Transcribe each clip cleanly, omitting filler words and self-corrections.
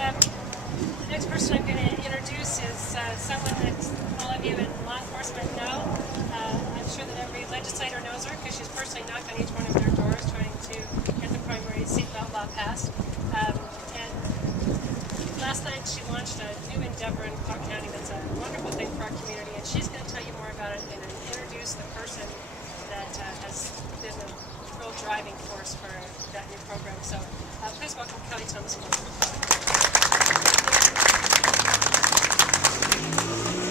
The next person I'm going to introduce is someone that all of you in law enforcement know. I'm sure that every legislator knows her because she's personally knocked on each one of their doors trying to get the primary seatbelt law passed. And last night she launched a new endeavor in Clark County that's a wonderful thing for our community, and she's going to tell you more about it and introduce the person that has been the real driving force for that new program. So please welcome Kelly Thomas.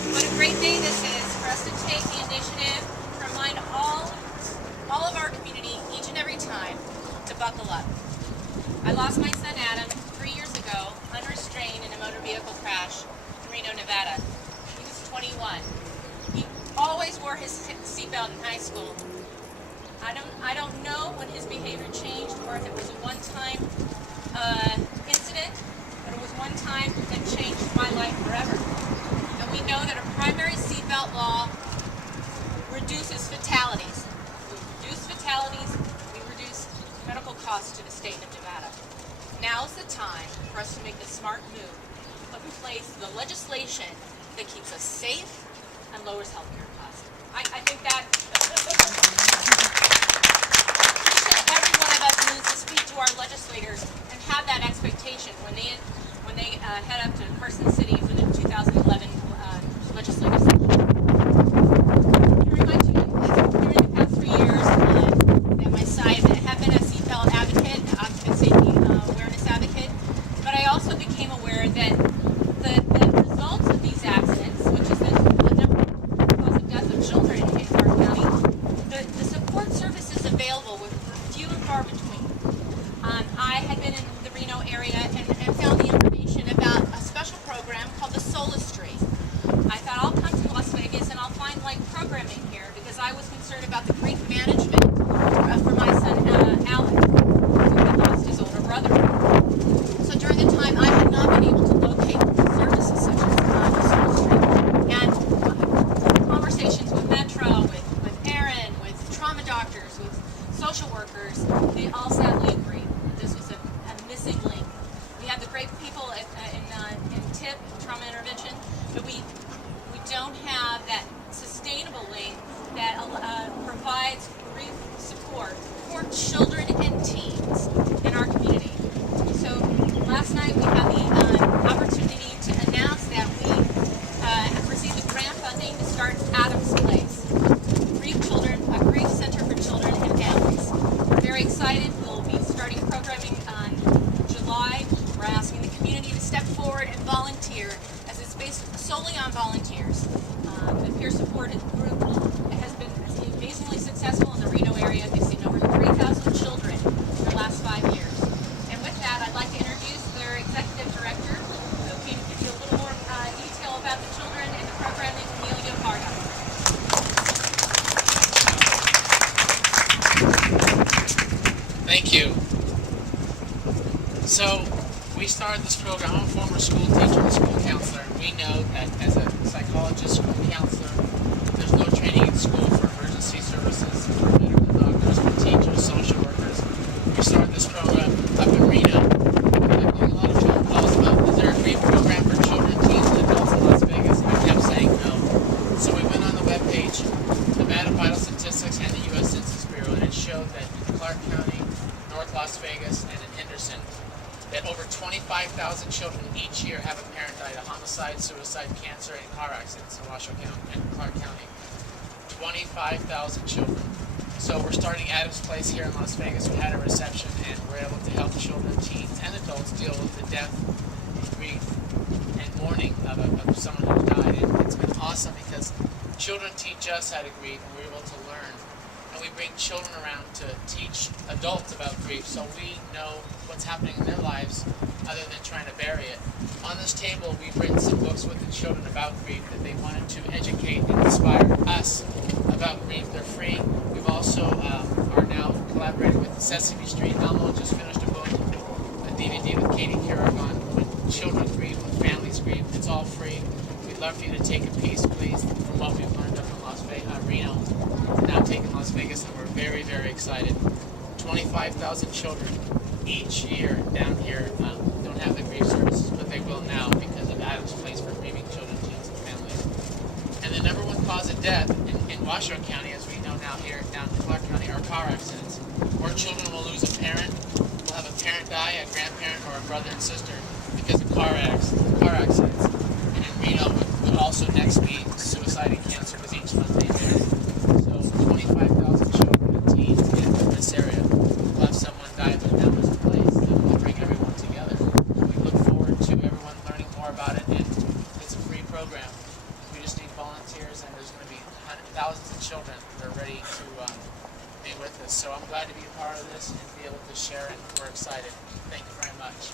What a great day this is for us to take the initiative to remind all of our community each and every time to buckle up. I lost my son Adam 3 years ago, unrestrained in a motor vehicle crash in Reno, Nevada. He was 21. He always wore his seatbelt in high school. I don't know when his behavior changed or if it was a one-time incident, but it was one time that changed my life forever. And we know that a primary seatbelt law reduces fatalities. We reduce fatalities, we reduce medical costs to the state of Nevada. Now's the time for us to make the smart move, put in place the legislation that keeps us safe and lowers healthcare costs. I think that every one of us needs to speak to our legislators and have that expectation when they head up to Carson City for the 2011 legislative session. During the past 3 years at my side, I have been a seatbelt advocate, occupant safety awareness advocate, but I also became aware that the results of these accidents, which is the number cause of death of children in Clark County, the support services available were few and far between. I had been in the Reno area and found the information about a special program called the Solace Tree. I thought I'll come to Las Vegas and I'll find like programming here because I was concerned about the grief management for my son Alan, who had lost his older brother. So during the time I had not been able to locate services such as the Solace Tree, and conversations with Metro, with Erin, with trauma doctors, with social workers, they all sadly agreed this was a missing link. We have the great people in TIP, trauma intervention, but we don't have that sustainable link that provides grief support for children and teens in our community. So last night we had the opportunity to announce that we have received the grant funding to start Adam's Place, a grief center for children and families. We're very excited. We'll be starting programming on July. We're asking the community to step forward and volunteer, as it's based solely on volunteers. The peer support group has been amazingly successful in the Reno area. They've seen over 3,000 children in the last 5 years. And with that, I'd like to introduce their executive director, who can give you a little more detail about the children and the programming, Amelia Pardo. Thank you. So, we started this program. I'm a former school teacher and school counselor, and we know that as a psychologist, school counselor, there's no training in school for emergency services, for medical doctors, for teachers, social workers. We started this program up in Reno. We've been getting a lot of phone calls about, is there a grief program for children, teens, and adults in Las Vegas? And I kept saying no. So we went on the webpage, Nevada Vital Statistics and the U.S. Census Bureau, and it showed that in Clark County, North Las Vegas, and in Henderson, that over 25,000 children each year have a parent die of homicide, suicide, cancer, and car accidents in Washoe County and Clark County. 25,000 children. So we're starting Adam's Place here in Las Vegas. We had a reception, and we're able to help children, teens, and adults deal with the death, grief, and mourning of someone who died. And it's been awesome because children teach us how to grieve, and we're able to learn. And we bring children around to teach adults about grief so we know what's happening in their lives other than trying to bury it. On this table, we've written some books with the children about grief that they wanted to educate and inspire us about grief. They're free. We've also are now collaborating with Sesame Street. Elmo just finished a book, a DVD with Katie Couric on when children grieve, when families grieve. It's all free. We'd love for you to take a piece, please, from what we've learned up in Reno, now taking Las Vegas, and we're very, very excited. 25,000 children each year down here don't have the grief services, but More children will lose a parent. We'll have a parent die, a grandparent, or a brother and sister because of car accidents. And in Reno would also next be suicide and cancer because each month they vary. So 25,000 children and teens in this area will have someone die of their numbers in place. And we'll bring everyone together. We look forward to everyone learning more about it, and it's a free program. We just need volunteers, and there's going to be thousands of children that are ready to be with us. So I'm glad to be a part of this and be able to share it. We're excited. Thank you very much.